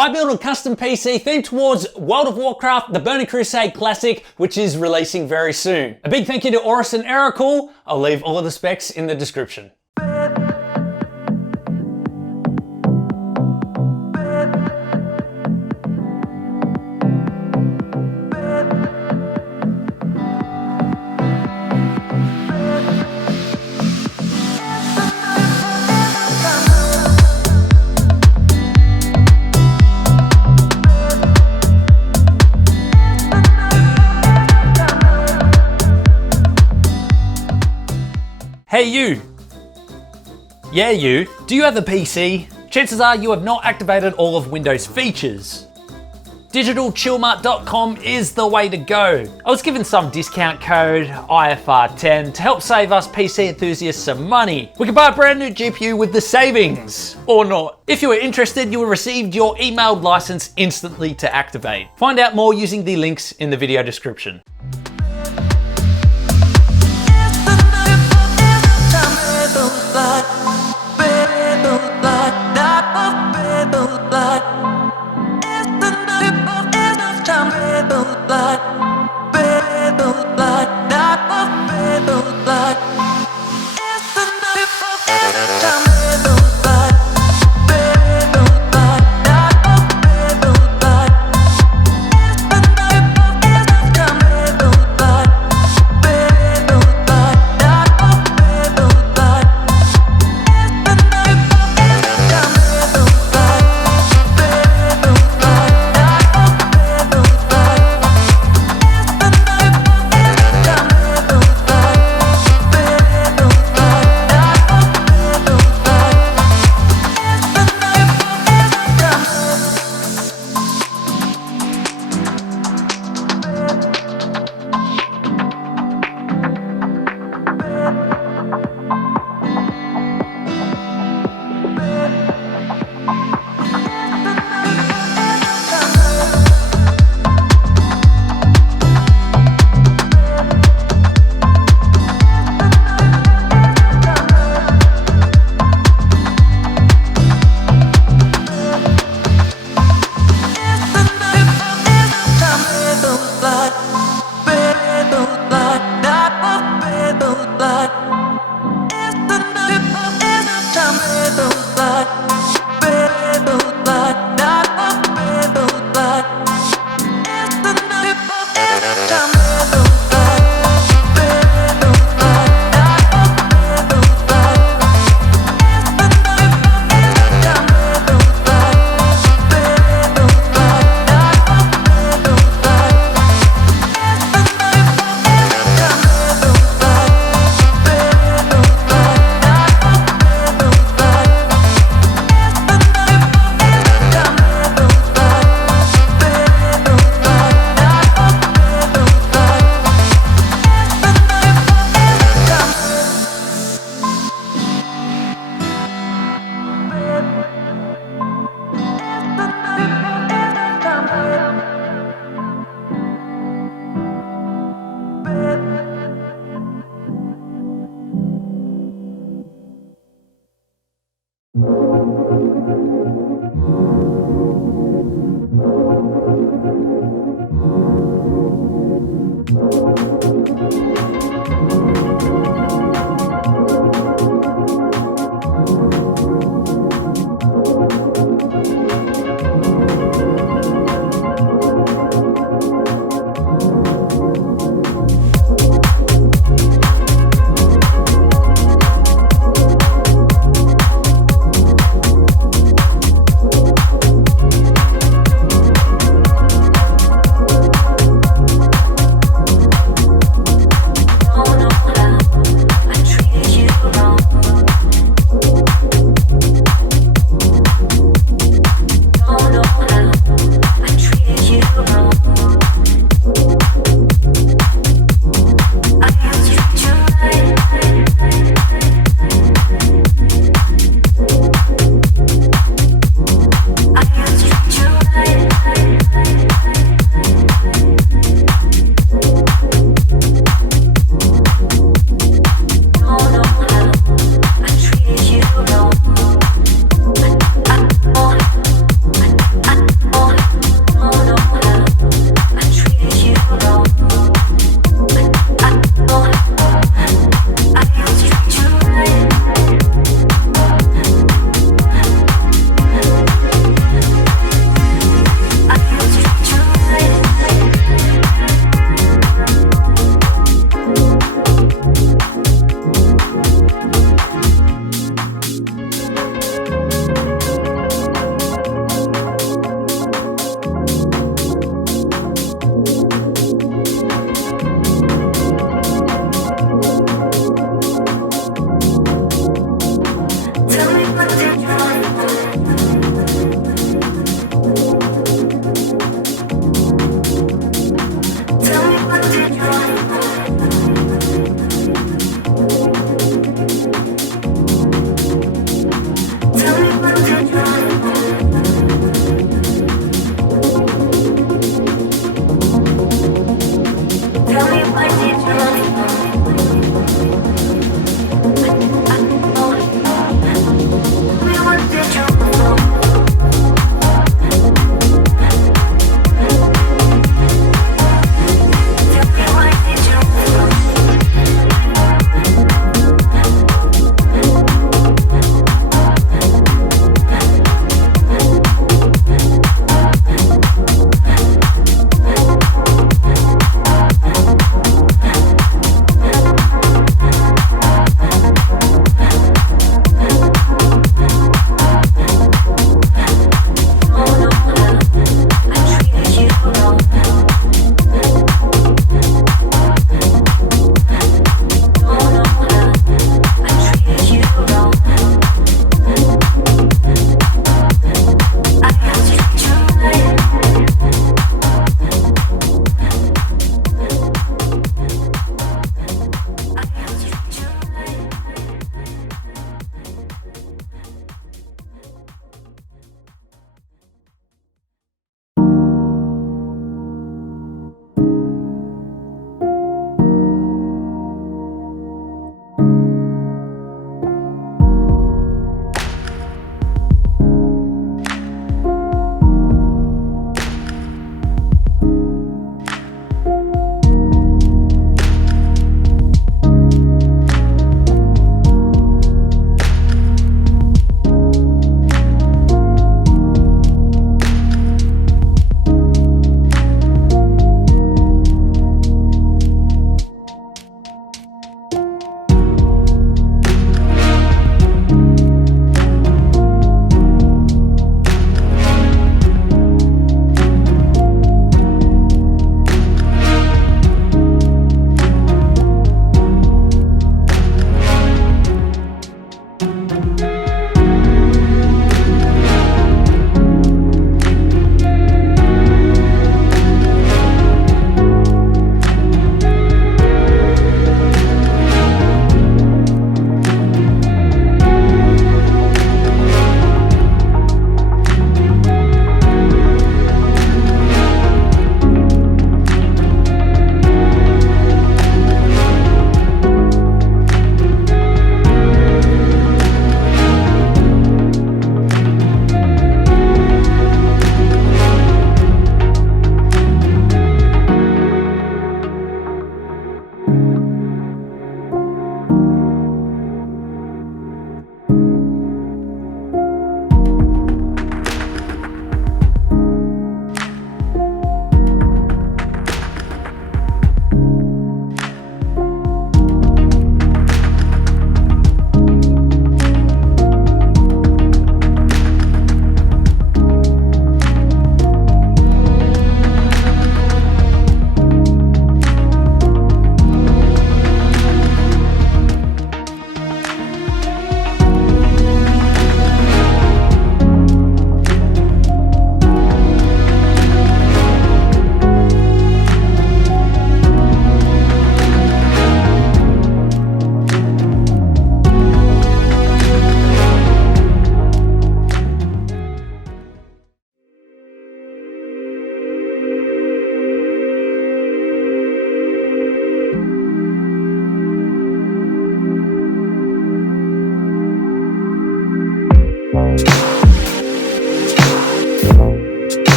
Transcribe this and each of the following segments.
I built a custom PC themed towards World of Warcraft, the Burning Crusade Classic, which is releasing very soon. A big thank you to Aorus and Aorus. I'll leave all of the specs in the description. Hey you! Yeah you, do you have a PC? Chances are you have not activated all of Windows features. DigitalChillmart.com is the way to go. I was given some discount code, IFR10, to help save us PC enthusiasts some money. We can buy a brand new GPU with the savings, or not. If you are interested, you will receive your emailed license instantly to activate. Find out more using the links in the video description.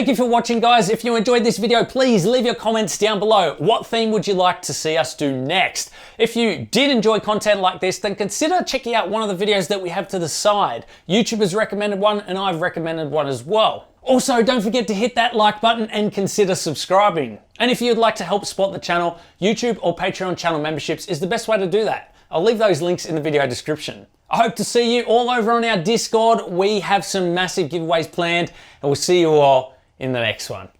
Thank you for watching, guys. If you enjoyed this video, please leave your comments down below. What theme would you like to see us do next? If you did enjoy content like this, then consider checking out one of the videos that we have to the side. YouTube has recommended one and I've recommended one as well. Also, don't forget to hit that like button and consider subscribing. And if you'd like to help support the channel, YouTube or Patreon channel memberships is the best way to do that. I'll leave those links in the video description. I hope to see you all over on our Discord. We have some massive giveaways planned, and we'll see you all in the next one.